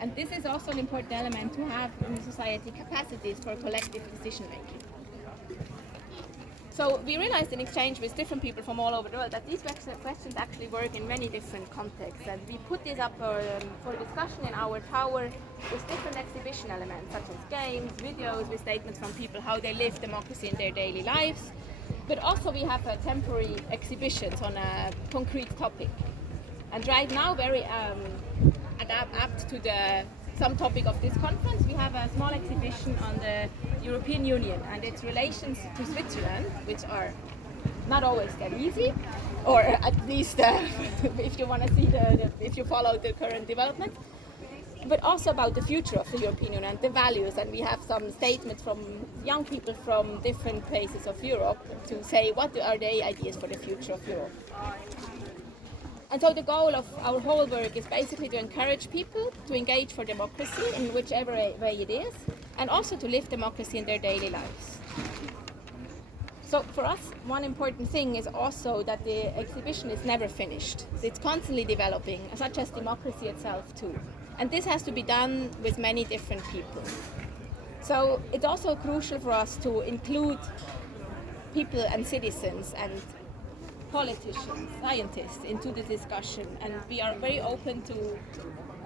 And this is also an important element to have in society, capacities for collective decision making. So we realized in exchange with different people from all over the world that these questions actually work in many different contexts, and we put this up for discussion in our tower with different exhibition elements such as games, videos with statements from people how they live democracy in their daily lives, but also we have temporary exhibitions on a concrete topic. And right now, very apt to some topic of this conference, we have a small exhibition on the European Union and its relations to Switzerland, which are not always that easy, or at least if you want to see if you follow the current development, but also about the future of the European Union and the values. And we have some statements from young people from different places of Europe to say what are their ideas for the future of Europe. And so the goal of our whole work is basically to encourage people to engage for democracy in whichever way it is, and also to live democracy in their daily lives. So for us, one important thing is also that the exhibition is never finished. It's constantly developing, such as democracy itself too. And this has to be done with many different people. So it's also crucial for us to include people and citizens and politicians, scientists into the discussion, and we are very open to,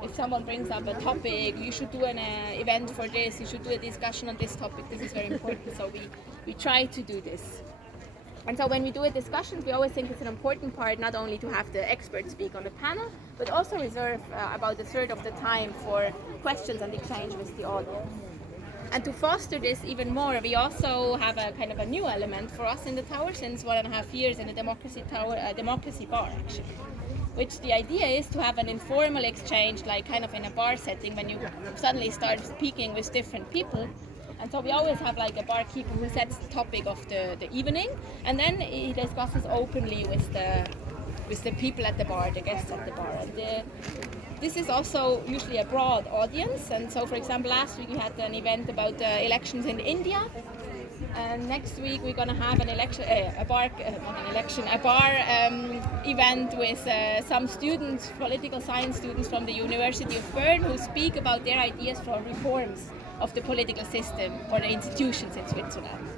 if someone brings up a topic, you should do an event for this, you should do a discussion on this topic, this is very important, so we try to do this. And so when we do a discussion, we always think it's an important part not only to have the experts speak on the panel, but also reserve about a third of the time for questions and exchange with the audience. And to foster this even more, we also have a kind of a new element for us in the tower since 1.5 years in the Democracy Tower, a democracy bar actually. Which the idea is to have an informal exchange, like kind of in a bar setting when you suddenly start speaking with different people. And so we always have like a barkeeper who sets the topic of the evening, and then he discusses openly with the people at the bar, the guests at the bar. And this is also usually a broad audience, and so for example last week we had an event about elections in India, and next week we're going to have a bar event with some students, political science students from the University of Bern, who speak about their ideas for reforms of the political system or the institutions in Switzerland.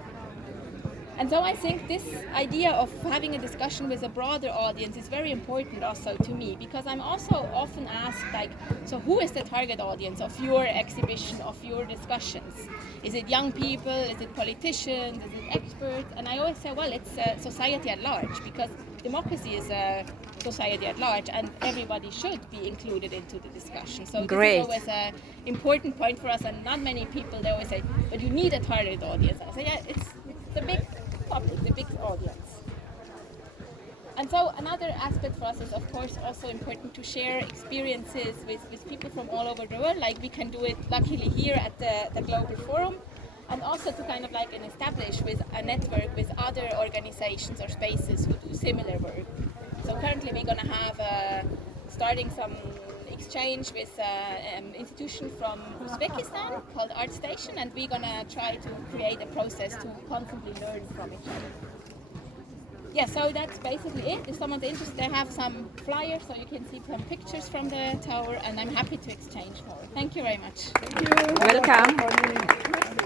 And so I think this idea of having a discussion with a broader audience is very important also to me, because I'm also often asked, like, so who is the target audience of your exhibition, of your discussions? Is it young people? Is it politicians? Is it experts? And I always say, well, it's society at large, because democracy is a society at large and everybody should be included into the discussion. So Great. This is always an important point for us, and not many people, they always say, but you need a target audience. I say, yeah, it's the big public, the big audience. And so another aspect for us is of course also important to share experiences with people from all over the world, like we can do it luckily here at the Global Forum, and also to kind of like establish with a network with other organizations or spaces who do similar work. So currently we're going to have starting some exchange with an institution from Uzbekistan called ArtStation, and we're going to try to create a process to constantly learn from each other. Yeah, so that's basically it. If someone's interested, I have some flyers so you can see some pictures from the tower, and I'm happy to exchange more. Thank you very much. Welcome.